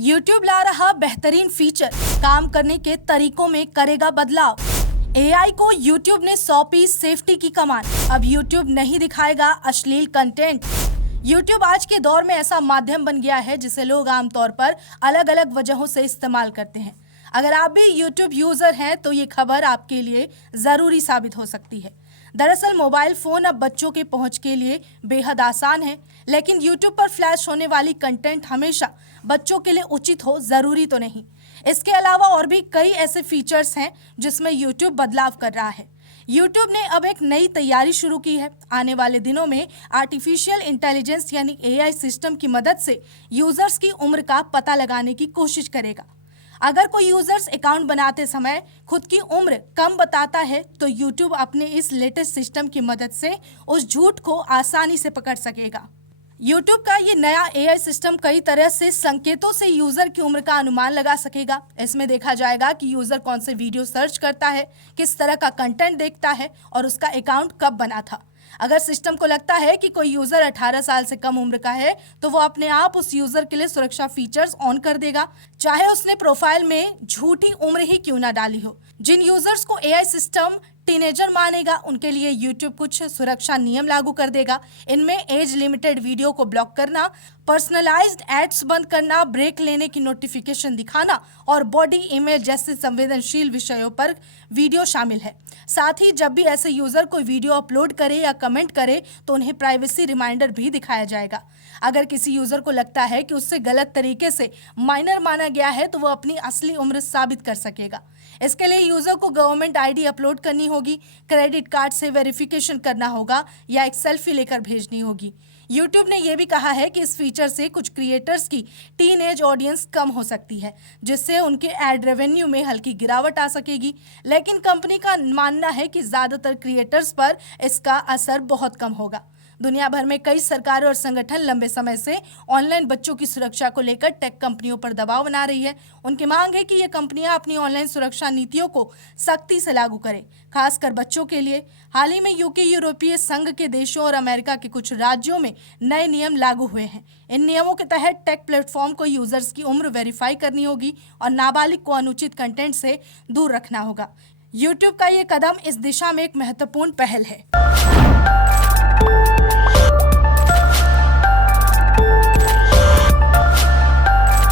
YouTube ला रहा बेहतरीन feature, काम करने के तरीकों में करेगा बदलाव। AI को YouTube ने सौंपी सेफ्टी की कमान। अब YouTube नहीं दिखाएगा अश्लील कंटेंट। YouTube आज के दौर में ऐसा माध्यम बन गया है जिसे लोग आमतौर पर अलग अलग वजहों से इस्तेमाल करते हैं। अगर आप भी YouTube यूजर हैं तो ये खबर आपके लिए जरूरी साबित हो सकती है। दरअसल मोबाइल फोन अब बच्चों के पहुंच के लिए बेहद आसान है, लेकिन YouTube पर फ्लैश होने वाली कंटेंट हमेशा बच्चों के लिए उचित हो जरूरी तो नहीं। इसके अलावा और भी कई ऐसे फीचर्स हैं जिसमें YouTube बदलाव कर रहा है। YouTube ने अब एक नई तैयारी शुरू की है। आने वाले दिनों में आर्टिफिशियल इंटेलिजेंस यानी AI सिस्टम की मदद से यूजर्स की उम्र का पता लगाने की कोशिश करेगा। अगर कोई यूजर्स अकाउंट बनाते समय खुद की उम्र कम बताता है तो YouTube अपने इस लेटेस्ट सिस्टम की मदद से उस झूठ को आसानी से पकड़ सकेगा। YouTube का ये नया AI सिस्टम कई तरह से संकेतों से यूजर की उम्र का अनुमान लगा सकेगा। इसमें देखा जाएगा कि यूजर कौन से वीडियो सर्च करता है, किस तरह का कंटेंट देखता है और उसका अकाउंट कब बना था। अगर सिस्टम को लगता है कि कोई यूजर 18 साल से कम उम्र का है तो वो अपने आप उस यूजर के लिए सुरक्षा फीचर्स ऑन कर देगा, चाहे उसने प्रोफाइल में झूठी उम्र ही क्यों ना डाली हो। जिन यूजर्स को AI सिस्टम टीनेजर मानेगा उनके लिए YouTube कुछ सुरक्षा नियम लागू कर देगा। इनमें एज लिमिटेड वीडियो को ब्लॉक करना, पर्सनलाइज्ड एड्स बंद करना, ब्रेक लेने की नोटिफिकेशन दिखाना और बॉडी इमेज जैसे संवेदनशील विषयों पर वीडियो शामिल है। साथ ही जब भी ऐसे यूजर कोई वीडियो अपलोड करे या कमेंट करे तो उन्हें प्राइवेसी रिमाइंडर भी दिखाया जाएगा। अगर किसी यूजर को लगता है कि उससे गलत तरीके से माइनर माना गया है तो वो अपनी असली उम्र साबित कर सकेगा। इसके लिए यूजर को गवर्नमेंट ID अपलोड करनी होगी, क्रेडिट कार्ड से वेरिफिकेशन करना होगा या एक सेल्फी लेकर भेजनी होगी। YouTube ने यह भी कहा है कि इस फीचर से कुछ क्रिएटर्स की टीनेज ऑडियंस कम हो सकती है, जिससे उनके एड रेवेन्यू में हल्की गिरावट आ सकेगी। लेकिन कंपनी का मानना है कि ज्यादातर क्रिएटर्स पर इसका असर बहुत कम होगा। दुनिया भर में कई सरकारें और संगठन लंबे समय से ऑनलाइन बच्चों की सुरक्षा को लेकर टेक कंपनियों पर दबाव बना रही है। उनकी मांग है कि ये कंपनियां अपनी ऑनलाइन सुरक्षा नीतियों को सख्ती से लागू करें, खासकर बच्चों के लिए। हाल ही में UK, यूरोपीय संघ के देशों और अमेरिका के कुछ राज्यों में नए नियम लागू हुए हैं। इन नियमों के तहत टेक प्लेटफॉर्म को यूजर्स की उम्र वेरीफाई करनी होगी और नाबालिग को अनुचित कंटेंट से दूर रखना होगा। YouTube का ये कदम इस दिशा में एक महत्वपूर्ण पहल है।